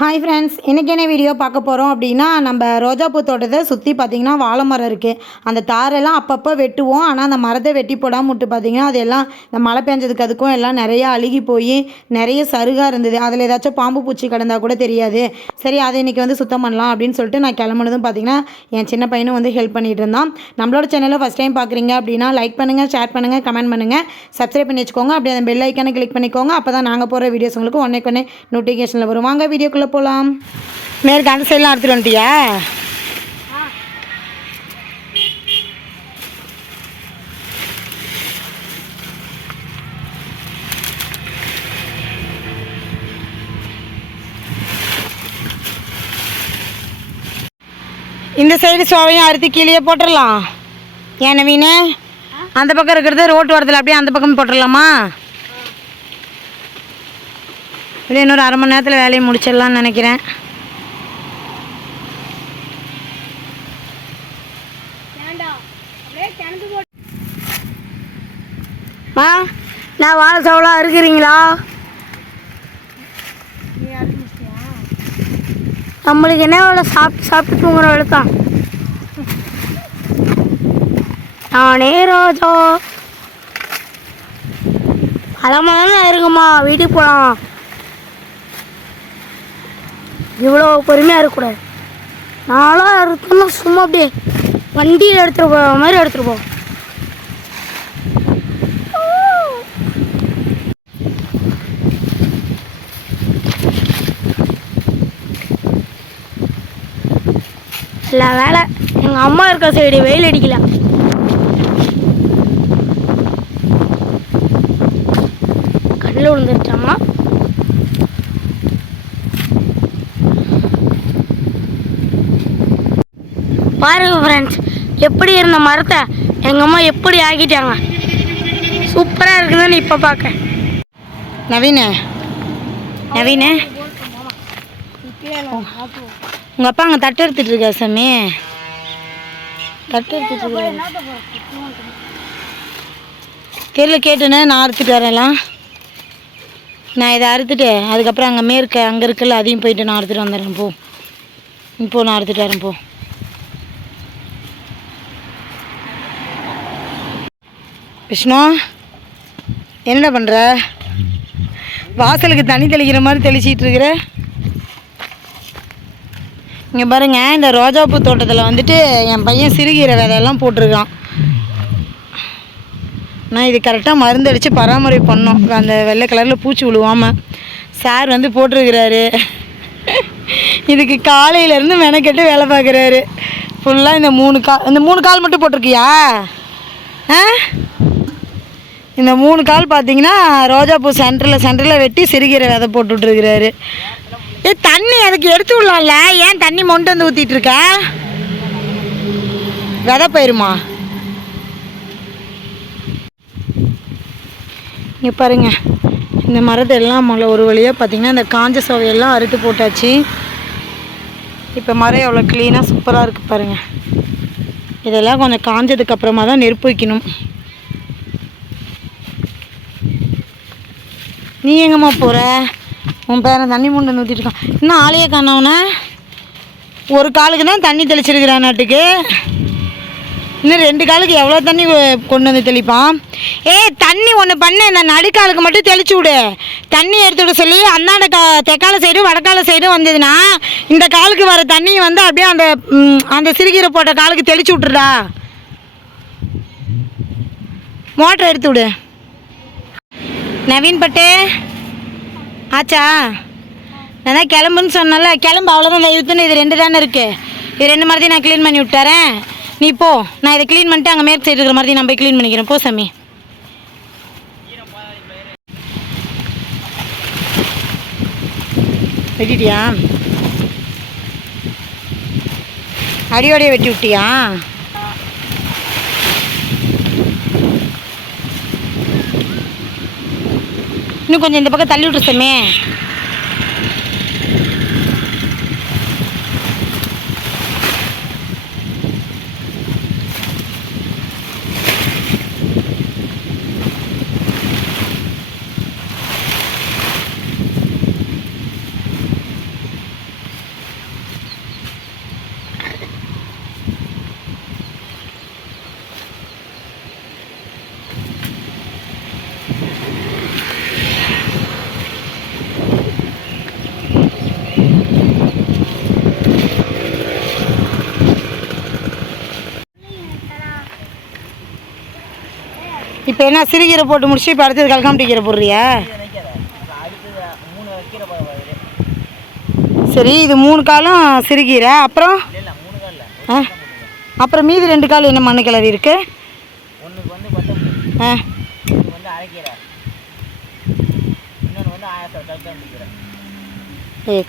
Hi friends, இன்றைக்கி என்ன video பார்க்க போகிறோம் அப்படின்னா, நம்ம ரோஜாப்பூ தோட்டத்தை சுற்றி பார்த்திங்கன்னா வாழை மரம் இருக்குது. அந்த தாரெல்லாம் அப்பப்போ வெட்டுவோம். ஆனால் அந்த மரத்தை வெட்டி போடாமல் விட்டு பார்த்திங்கன்னா அது எல்லாம் இந்த மழை பெஞ்சதுக்கு அதுக்கும் எல்லாம் நிறையா அழுகி போய் நிறைய சருகாக இருந்தது. அதில் ஏதாச்சும் பாம்பு பூச்சி கிடந்தால் கூட தெரியாது. சரி, அதை இன்றைக்கி வந்து சுத்தம் பண்ணலாம் அப்படின்னு சொல்லிட்டு நான் கிளம்புனதும் பார்த்திங்கன்னா என் சின்ன பையனும் வந்து ஹெல்ப் பண்ணிகிட்டு இருந்தான். நம்மளோட சேனலை ஃபஸ்ட் டைம் பார்க்குறீங்க அப்படின்னா லைக் பண்ணுங்கள், ஷேர் பண்ணுங்கள், கமெண்ட் பண்ணுங்கள், சப்ஸ்கிரைப் பண்ணி வச்சுக்கோங்க. அப்படியே அந்த பெல் ஐக்கானை கிளிக் பண்ணிக்கோங்க. அப்போ தான் நாங்கள் போகிற வீடியோஸ் உங்களுக்கு ஒன்றே நோட்டிஃபிகேஷனில் வரும். வாங்க வீடியோக்குள்ளே போகலாம். மேற்கு அந்த சைடெலாம் எடுத்துகிட்டு வந்துட்டியா? இந்த சைடு சோவையும் அறுத்து கீழே போட்டுடலாம். ஏன் நவீனு, அந்த பக்கம் இருக்கிறது ரோட்டு வரதில் அப்படியே அந்த பக்கம் போட்டுடலாமா? இல்லை, இன்னொரு அரை மணி நேரத்தில் வேலையை முடிச்சிடலான்னு நினைக்கிறேன். நான் வாழை சவலாம் அறுக்கிறீங்களா? நம்மளுக்கு என்ன வேலை? சாப்பிட்டு தூங்குற வேலை தான். நானே ரோஜா அலமதான் இருக்குமா, வீட்டுக்கு போகலாம். இவ்வளோ பொறுமையாக இருக்கக்கூடாது. நாளாக இருக்கோம்னா சும்மா அப்படியே வண்டியில் எடுத்துகிட்டு போகிற மாதிரி எடுத்துகிட்டு போவோம். இல்லை வேலை, எங்கள் அம்மா இருக்க சைடு வெயில் அடிக்கல. கண்ணில் விழுந்துருச்சாமா. பாருங்க ஃப்ரெண்ட்ஸ், எப்படி இருந்த மரத்தை எங்கள் அம்மா எப்படி ஆக்கிட்டாங்க. சூப்பராக இருக்குதுன்னு இப்போ பார்க்க. நவீன உங்கள் அப்பா அங்கே தட்டு எடுத்துகிட்டு இருக்கா சாமி? தட்டு எடுத்துகிட்டு இருக்க தெரியல, கேட்டுன்னு நான் அறுத்துட்டு வரலாம். நான் இதை அறுத்துட்டு அதுக்கப்புறம் அங்கே இருக்குல்ல, அதையும் போயிட்டு நான் அறுத்துட்டு வந்துடுறேன். இப்போ நான் அறுத்துட்டு வரேன். விஷ்ணு, என்னடா பண்ணுற? வாசலுக்கு தண்ணி தெளிக்கிற மாதிரி தெளிச்சிட்டு இருக்கிற. இங்கே பாருங்க, இந்த ரோஜாப்பூ தோட்டத்தில் வந்துட்டு என் பையன் சிறுகீரை விதையெல்லாம் போட்டிருக்கான். நான் இது கரெக்டாக மருந்து அடித்து பராமரிப்பு பண்ணோம், அந்த வெள்ளை கலரில் பூச்சி விழுவாமல். சார் வந்து போட்டிருக்கிறாரு. இதுக்கு காலையிலேருந்து மெனக்கெட்டு வேலை பார்க்குறாரு ஃபுல்லாக. இந்த மூணு கால் மட்டும் போட்டிருக்கியா? இந்த 3 கால் பார்த்தீங்கன்னா ரோஜாப்பூ சென்டரில் வெட்டி சிறுகீரை விதை போட்டுட்ருக்கிறாரு. தண்ணி அதுக்கு எடுத்து விடலாம்ல, ஏன் தண்ணி மொண்டு வந்து ஊற்றிட்டு இருக்க? விதை போயிருமா? இங்கே பாருங்க, இந்த மரத்தை எல்லாம் ஒரு வழியாக பார்த்தீங்கன்னா இந்த காஞ்ச சோவையெல்லாம் அறுத்து போட்டாச்சு. இப்போ மரம் எவ்வளோ க்ளீனாக சூப்பராக இருக்குது பாருங்கள். இதெல்லாம் கொஞ்சம் காஞ்சதுக்கு அப்புறமா தான் நெருப்பு வைக்கணும். நீ எங்கம்மா போகிற? உன் பேரன் தண்ணி மூண்டு ஊற்றிட்டு இருக்கான். இன்னும் ஆளையே காணவன. ஒரு காலுக்கு தான் தண்ணி தெளிச்சிருக்கிறான் நாட்டுக்கு. இன்னும் 2 காலுக்கு எவ்வளோ தண்ணி கொண்டு வந்து தெளிப்பான். தண்ணி ஒன்று பண்ண, இந்த நடுக்காலுக்கு மட்டும் தெளிச்சு விடு. தண்ணி எடுத்து விட சொல்லி அந்தாண்ட தெற்கால சைடு வடக்கால சைடு வந்ததுன்னா இந்த காலுக்கு வர தண்ணி வந்து அப்படியே அந்த சிறுகீரை போட்ட காலுக்கு தெளிச்சு விட்டுருடா. மோட்டர் எடுத்து விடு. நவீன் பட்டு ஆச்சா? நான் தான் கிளம்புன்னு சொன்னால, கிளம்பு. அவ்வளோதான். இந்த இது 2 தானே இருக்குது. இது 2 மரத்தையும் நான் க்ளீன் பண்ணி விட்டுறேன். நீ போ. நான் இதை க்ளீன் பண்ணிட்டு அங்கே மேற்கு சைடு இருக்கிற மரத்தையும் நான் போய் க்ளீன் பண்ணிக்கிறேன். போ சாமி. வெட்டிட்டியா? அடியோடையே வெட்டி விட்டியா? இன்னும் கொஞ்சம் இந்த பக்கம் தள்ளி விட்டுரு சாமி. இப்போ என்ன சிறுகீரை போட்டு முடிச்சு இப்போ அடுத்தது கல்காமட்டி கீரை போடுறியா? சரி, இது 3 காலும் சிறுகீரை. அப்புறம் அப்புறம் மீதி 2 கால் என்ன மண்ணு கிளறி இருக்கு?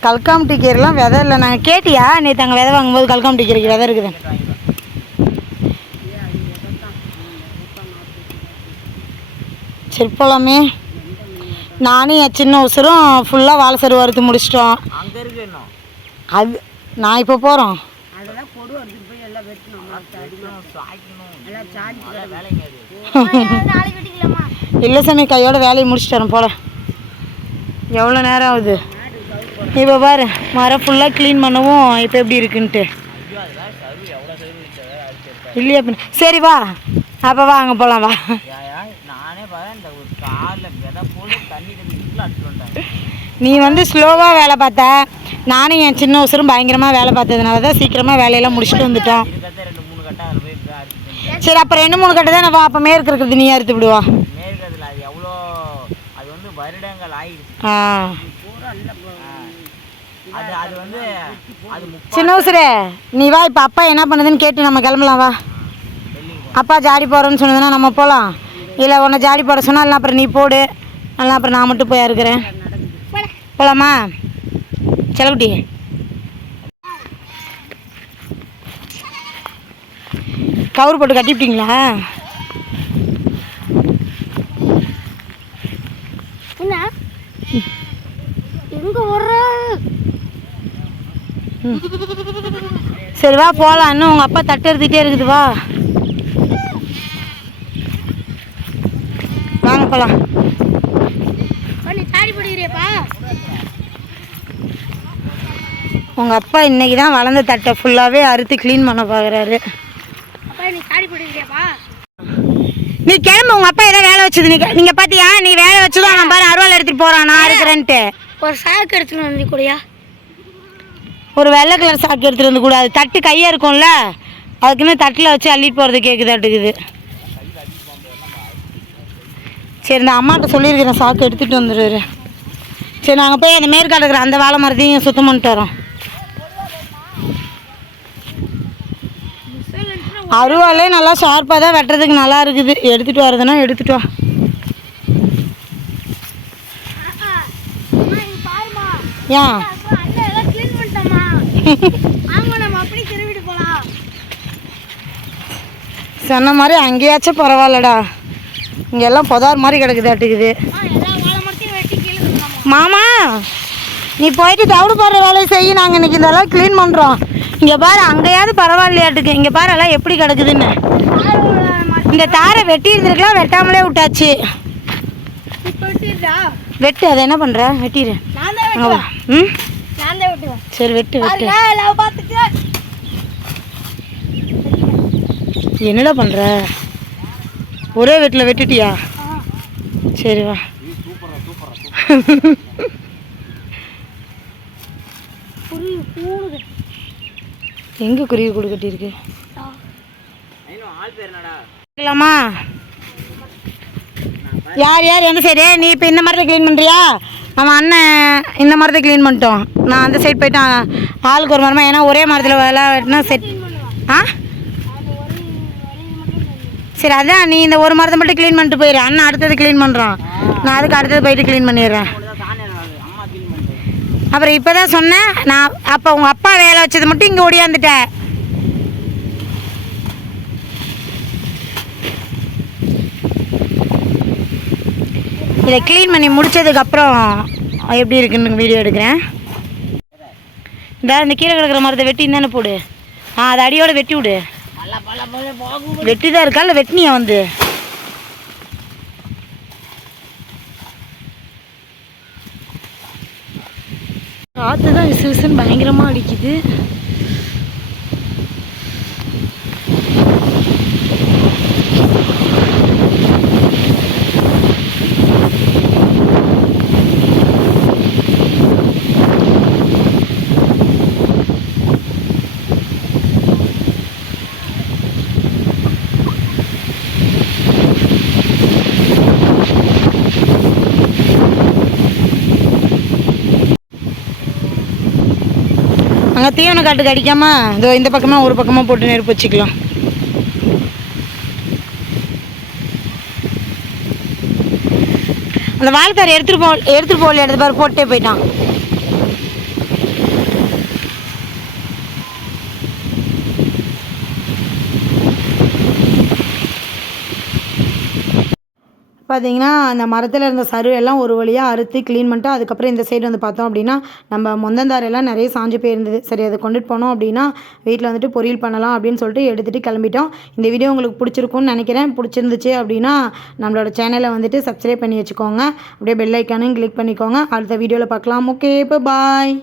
கல்காமட்டி கீரைலாம் விதை இல்லை. நாங்கள் கேட்டியா நேற்று அங்கே விதை வாங்கும்போது கல்காமட்டி கீரைக்கு விதை இருக்குது? சரி போகலாமே. நானும் என் சின்ன உசுரும் ஃபுல்லாக வாழை சருவா அறுத்து முடிச்சிட்டோம். அது நான் இப்போ போகிறோம். இல்லை சாமி, கையோட வேலையை முடிச்சுட்டு போல. எவ்வளோ நேரம் ஆகுது இப்போ பாரு. மரம் ஃபுல்லாக க்ளீன் பண்ணவும் இப்போ எப்படி இருக்குன்ட்டு இல்லையா? சரி வா, அப்போ வா அங்கே போகலாம் வா. நீ வந்து ஸ்லோவாக வேலை பார்த்த, நானும் என் சின்ன உசரும் பயங்கரமாக வேலை பார்த்ததுனால தான் சீக்கிரமாக வேலையெல்லாம் முடிச்சுட்டு வந்துட்டோம். சரி, அப்புறம் 2-3 கட்டு தான் நம்ம அப்போ மேற்கு இருக்கிறது நீ அறுத்து விடுவா. சின்ன உசுரே நீ வா. இப்போ அப்பா என்ன பண்ணுதுன்னு கேட்டு நம்ம கிளம்பலாம் வா. அப்பா ஜாடி போடுறோன்னு சொன்னதுன்னா நம்ம போகலாம். இல்லை உன்னை ஜாடி போட சொன்னால் இல்லை அப்புறம் நீ போடு, நல்லா அப்புறம் நான் மட்டும் போய் இருக்கிறேன். போகலாமா செலகுட்டி? கவுர் போட்டு கட்டிவிட்டீங்களா? சரி வா போகலாம். இன்னும் உங்கள் அப்பா தட்டு எடுத்துக்கிட்டே இருக்குது. வா வாங்க போகலாம். உங்கள் அப்பா இன்னைக்கு தான் வளர்ந்த தட்டை ஃபுல்லாகவே அறுத்து க்ளீன் பண்ண பார்க்குறாரு. நீ கிளம்பு. உங்கள் அப்பா ஏதோ வேலை வச்சது நீங்கள் பார்த்தியா? நீ வேலை வச்சுதான் நான் பாரு அருவாள் எடுத்துகிட்டு போகிறான். நான் இருக்கிறேன்ட்டு ஒரு சாக்கு எடுத்துகிட்டு வந்து கூடயா? ஒரு வெள்ளை கலர் சாக்கு எடுத்துகிட்டு வந்து கூட. அது தட்டு கையாக இருக்கும்ல, அதுக்குன்னு தட்டில் வச்சு அள்ளிட்டு போகிறது கேட்குதாட்டுக்குது. சரி, நான் அம்மாட்ட சொல்லியிருக்கிறேன் சாக்கு எடுத்துகிட்டு வந்துடுவார். சரி, நாங்கள் போய் அந்த மேற்காடு இருக்கிற அந்த வாழை மரத்தையும் சுத்தம் பண்ணிட்டு வரோம். அருவாலே நல்லா ஷார்ப்பாக தான் வெட்டுறதுக்கு நல்லா இருக்குது. எடுத்துகிட்டு வரதுன்னா எடுத்துகிட்டு வா. ஏன் சொன்ன மாதிரி அங்கேயாச்சும் பரவாயில்லடா, இங்கெல்லாம் புதார் மாதிரி கிடக்குதாட்டுக்குது. மாமா நீ போயிட்டு தவிடு போடுற வேலையை செய்ய, நாங்கள் இன்றைக்கி இதெல்லாம் க்ளீன் பண்ணுறோம். இங்கே பாரு, அங்கேயாவது பரவாயில்லையாட்டுக்கு. இங்கே பாரு எல்லாம் எப்படி கிடக்குதுன்னு. இந்த தாரை வெட்டி இருந்துருக்கலாம், வெட்டாமலே விட்டாச்சு. வெட்டு. அதை என்ன பண்ணுற? வெட்டிடு. ம் சரி, வெட்டு வெட்டு. என்னடா பண்ணுற? ஒரே வெட்டில் வெட்டிட்டியா? சரி வா. எங்கே குருவி கூடு கட்டியிருக்கு? யார் யார் எந்த சைடு? நீ இப்போ இந்த மரத்தை க்ளீன் பண்ணுறியா? நம்ம அண்ணன் இந்த மரத்தை க்ளீன் பண்ணிட்டோம். நான் அந்த சைடு போயிட்டான். ஆளுக்கு ஒரு மரமாக, ஏன்னா ஒரே மரத்தில் வேலை வெட்டினா செட். ஆ சரி, அதான் நீ இந்த ஒரு மரத்தை மட்டும் க்ளீன் பண்ணிட்டு போயிடு. அண்ணன் அடுத்தது க்ளீன் பண்ணுறான். நான் அதுக்கு அடுத்தது போயிட்டு க்ளீன் பண்ணிடுறேன். அப்புறம் இப்போ தான் சொன்னேன் நான். அப்போ உங்கள் அப்பா வேலை வச்சது மட்டும் இங்கே ஓடியாந்துட்டேன். இதை க்ளீன் பண்ணி முடித்ததுக்கப்புறம் எப்படி இருக்குன்னு வீடியோ எடுக்கிறேன். இந்த கீழே கிடக்கிற மரத்தை வெட்டி தானே போடு. அதை அடியோடு வெட்டி விடு. வெட்டி தான் இருக்கா இல்லை வெட்டினியா வந்து? காற்று தான் விசு விசுன்னு பயங்கரமாக அடிக்குது. அங்கே தீவன காட்டுக்கு அடிக்காமல் இதோ இந்த பக்கமாக ஒரு பக்கமாக போட்டு நெருப்பு வச்சுக்கலாம். அந்த வாழைத்தார் எடுத்துகிட்டு போகல எடுத்து பாரு போட்டே போயிட்டான். பார்த்தீங்கன்னா அந்த மரத்தில் இருந்த சருவெல்லாம் ஒரு வழியாக அறுத்து க்ளீன் பண்ணிட்டு அதுக்கப்புறம் இந்த சைடு வந்து பார்த்தோம் அப்படின்னா நம்ம மொந்தந்தாரெல்லாம் நிறைய சாஞ்சு போயிருந்தது. சரி அதை கொண்டுட்டு போனோம் அப்படின்னா வீட்டில் வந்துட்டு பொரியல் பண்ணலாம் அப்படின்னு சொல்லிட்டு எடுத்துகிட்டு கிளம்பிட்டோம். இந்த வீடியோ உங்களுக்கு பிடிச்சிருக்கும்னு நினைக்கிறேன். பிடிச்சிருந்துச்சு அப்படின்னா நம்மளோட சேனலை வந்துட்டு சப்ஸ்கிரைப் பண்ணி வச்சுக்கோங்க. அப்படியே பெல் ஐக்கானையும் கிளிக் பண்ணிக்கோங்க. அடுத்த வீடியோவில் பார்க்கலாம். ஓகே இப்போ பாய்.